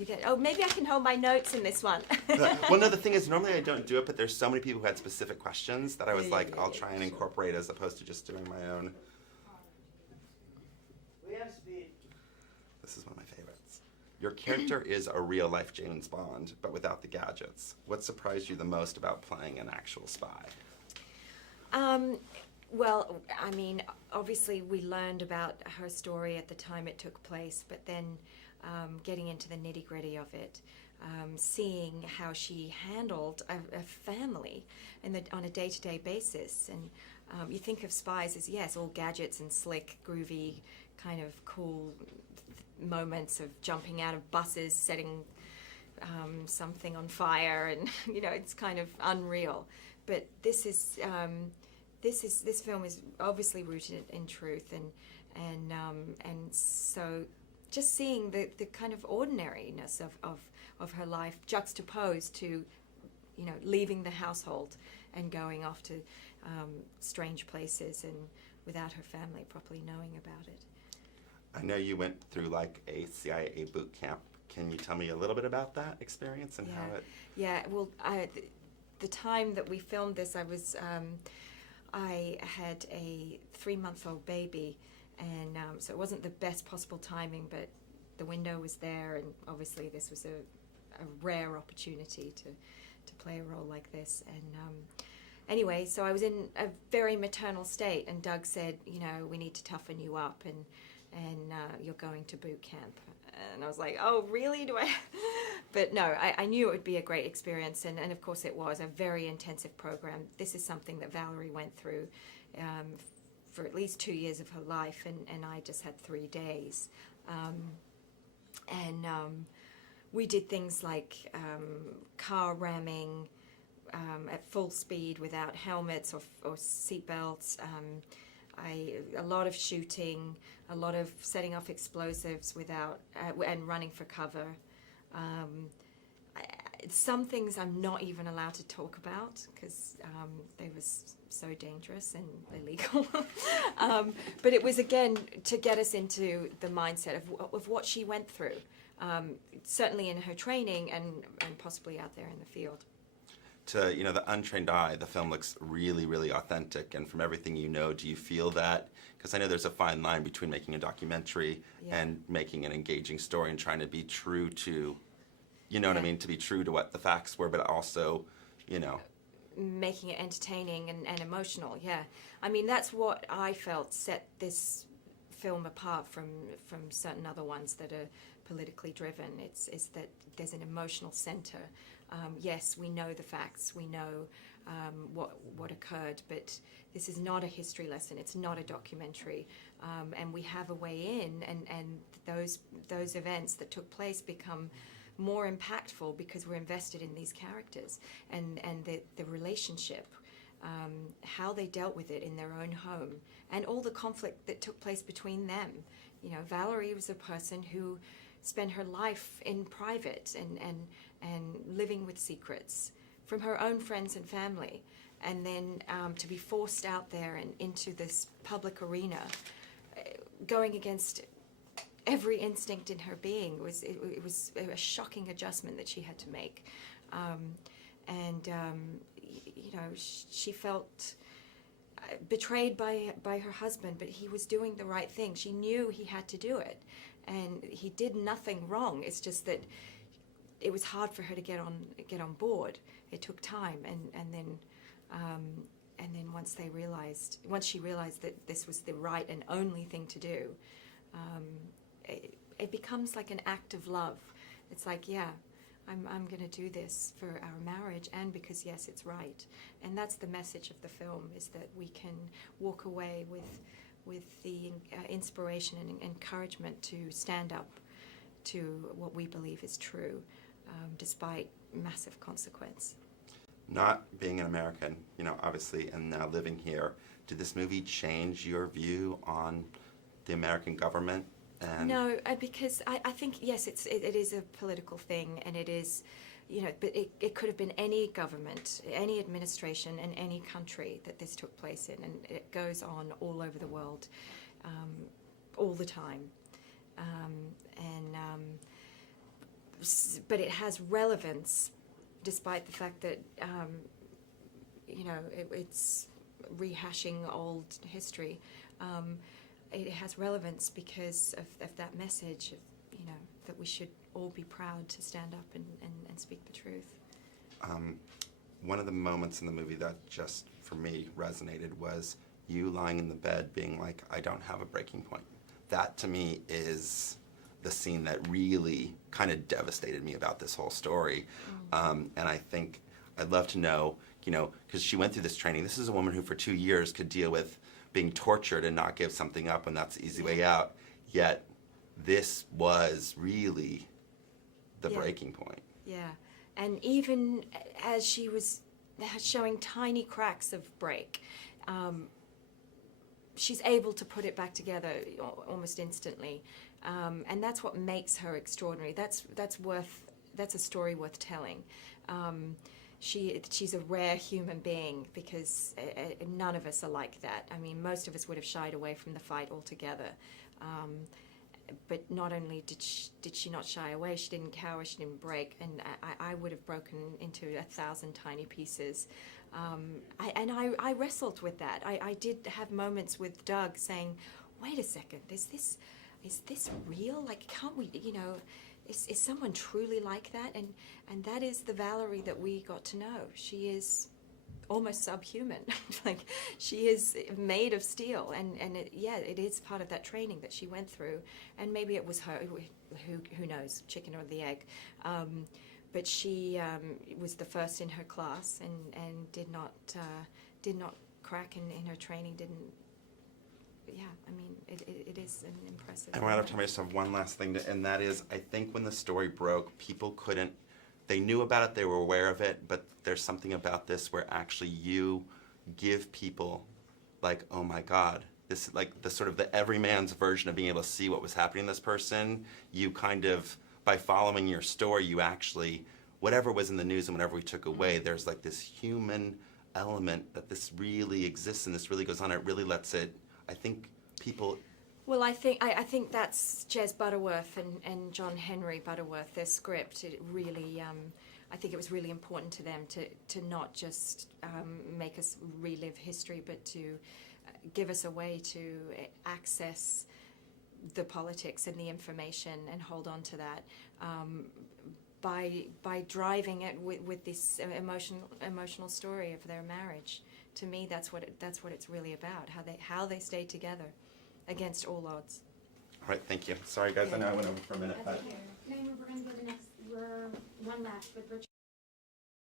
you get. Oh, maybe I can hold my notes in this one. Well, no, the thing is, normally I don't do it, but there's so many people who had specific questions that I was like, I'll try and incorporate as opposed to just doing my own. This is one of my favorites. Your character is a real-life James Bond, but without the gadgets. What surprised you the most about playing an actual spy? Well, I mean, obviously we learned about her story at the time it took place, but then getting into the nitty-gritty of it, seeing how she handled a family on a day-to-day basis. And you think of spies as, yes, all gadgets and slick, groovy, kind of cool moments of jumping out of buses, setting something on fire, and it's kind of unreal. But this film is obviously rooted in truth, and so just seeing the kind of ordinariness of her life juxtaposed to leaving the household and going off to strange places and without her family properly knowing about it. I know you went through like a CIA boot camp. Can you tell me a little bit about that experience and how it... Yeah, well, the time that we filmed this, I had a 3-month-old baby, and so it wasn't the best possible timing, but the window was there, and obviously this was a rare opportunity to play a role like this. And anyway, so I was in a very maternal state, and Doug said, we need to toughen you up, and you're going to boot camp. And I was like, oh, really? Do I? But no, I knew it would be a great experience, and of course it was a very intensive program. This is something that Valerie went through for at least 2 years of her life, and I just had 3 days. We did things like car ramming at full speed without helmets or seatbelts. A lot of shooting, a lot of setting off explosives without and running for cover. Some things I'm not even allowed to talk about because they were so dangerous and illegal. But it was, again, to get us into the mindset of what she went through, certainly in her training and possibly out there in the field. To the untrained eye, the film looks really, really authentic. And from everything do you feel that? Because I know there's a fine line between making a documentary and making an engaging story and trying to be true to, what I mean, to be true to what the facts were, but also, making it entertaining and emotional. Yeah, I mean that's what I felt set this film apart from certain other ones that are politically driven. It's that there's an emotional center. Yes, we know the facts, we know what occurred, but this is not a history lesson, it's not a documentary, and we have a way in, and those events that took place become more impactful because we're invested in these characters and the relationship, how they dealt with it in their own home, and all the conflict that took place between them. Valerie was a person who spent her life in private and living with secrets from her own friends and family, and then to be forced out there and into this public arena, going against every instinct in her being. It was a shocking adjustment that she had to make, she felt betrayed by her husband, but he was doing the right thing. She knew he had to do it, and he did nothing wrong. It's just that it was hard for her to get on board. It took time, and then once she realized that this was the right and only thing to do, it becomes like an act of love. It's like, I'm going to do this for our marriage, and because yes, it's right. And that's the message of the film, is that we can walk away with the inspiration and encouragement to stand up to what we believe is true, despite massive consequence. Not being an American, obviously, and now living here, did this movie change your view on the American government? No, because I think, yes, it is a political thing, and it is, but it could have been any government, any administration in any country that this took place in, and it goes on all over the world, all the time. but it has relevance, despite the fact that it's rehashing old history. It has relevance because of that message, that we should all be proud to stand up and speak the truth. One of the moments in the movie that just, for me, resonated was you lying in the bed being like, I don't have a breaking point. That, to me, is the scene that really kind of devastated me about this whole story. And I think I'd love to know, because she went through this training. This is a woman who for 2 years could deal with being tortured and not give something up, and that's the easy way out. Yet this was really the breaking point. Yeah. And even as she was showing tiny cracks of break, she's able to put it back together almost instantly. And that's what makes her extraordinary. That's a story worth telling. She's a rare human being, because none of us are like that. I mean, most of us would have shied away from the fight altogether. But not only did she not shy away, she didn't cower, she didn't break, and I would have broken into 1,000 tiny pieces. I wrestled with that. I did have moments with Doug saying, wait a second, is this real? Like, can't we, is someone truly like that? And that is the Valerie that we got to know. She is almost subhuman. Like, she is made of steel, and it is part of that training that she went through. And maybe it was her, who knows, chicken or the egg. But she was the first in her class, and did not crack in her training. It is an impressive. And we're out of time. I just have one last thing, and that is, I think when the story broke, people couldn't. They knew about it, they were aware of it, but there's something about this where actually you give people, like, oh my God, this, like, the sort of the everyman's version of being able to see what was happening to this person. You kind of, by following your story, you actually, whatever was in the news and whatever we took away, there's like this human element that this really exists and this really goes on. It really lets it, I think, people. Well, I think that's Jez Butterworth and John Henry Butterworth, their script. It really, I think it was really important to them to not just make us relive history, but to give us a way to access the politics and the information and hold on to that by driving it with this emotional story of their marriage. To me, that's what it's really about. How they stay together against all odds. All right, thank you. Sorry, guys, I know I went over for a minute. That's okay. No, we're going to go to the next. We're one last with Richard.